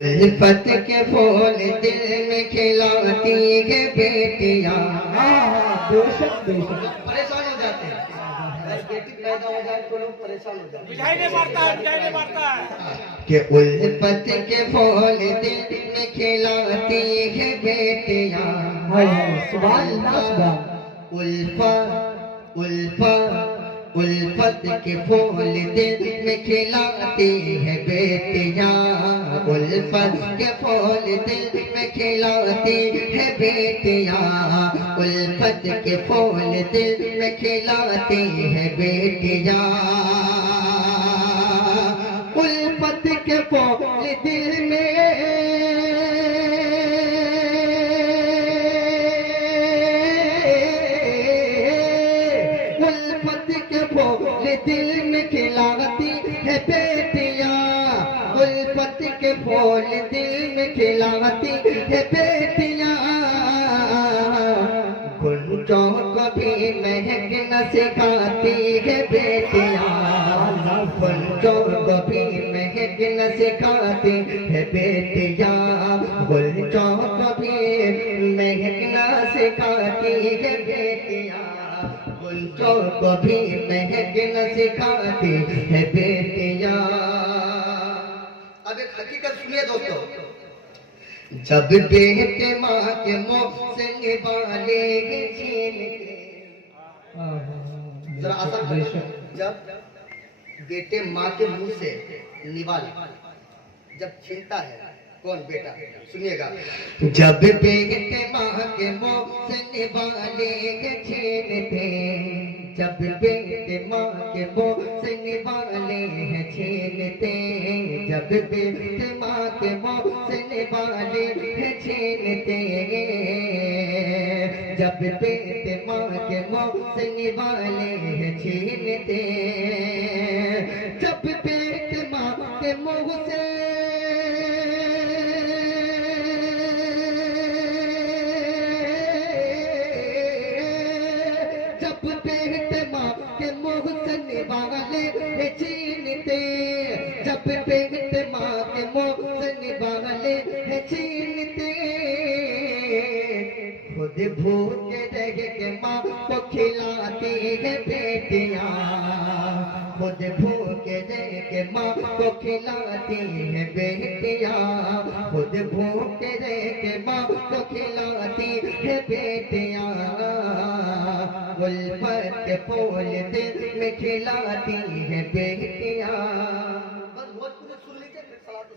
उल्फत के फूल दिल में खिलाती है बेटियां। बेशक बेशक परेशान हो जाते हैं, अगर बेटी पैदा हो जाए तो लोग परेशान हो जाते हैं। बुझाई नहीं मारता है कि उल्फत के फूल दिल में खिलाती है बेटियां। हाय हाय सुभान अल्लाह सुभान उल्फा उल्फा उल्फत के फूल दिल में खिलाती है बेटियां। उल्फत के फूल दिल में खिलाती है बेटियां। उल्फत के फूल दिल में खिलाती है बेटियां। उल्फत के फूल दिल में दिल में खिलाती है बेटियां। उल्फत के फूल दिल में खिलाती है बेटियां। गुंजों को भी महक न सिखाती है बेटियां। गुंजों को भी महक न सिखाती है बेटियां। गुंजों को भी महक न सिखाती है बेटियां। गुंजों को भी महक न सिखाती है बेटियां। अब एक हकीकत सुनिए दोस्तों, जब बेटे माँ के मुख से निवालेंगे छीन के, जरा आसान करिए, जब बेटे माँ के मुंह से निवाले जब छीनता है कौन बेटा, सुनिएगा। जब बेटे माँ के मुंह से निवालेंगे छीनते, जब बेटे माँ के मुंह से निवाले हैं छीनते, जब बेटे माँ के मुंह से निवाले हैं छीनते, जब बेटे माँ के मुंह से निवाले हैं छीनते, जब बेटे माँ के मुंह से निवाले छीनते, जब बेटे माँ के मुंह से निवाले छीनते, खुद भूखे रह के माँ को खिलाती है बेटियां। खुद भूखे रह के माँ को खिलाती है बेटियां। खुद भूखे रह के माँ को खिलाती है बेटियां। उल्फत के फूल दिल में खिलाती है बेटियां। बस भोजपुरी सुन लीजिए, फिर सलात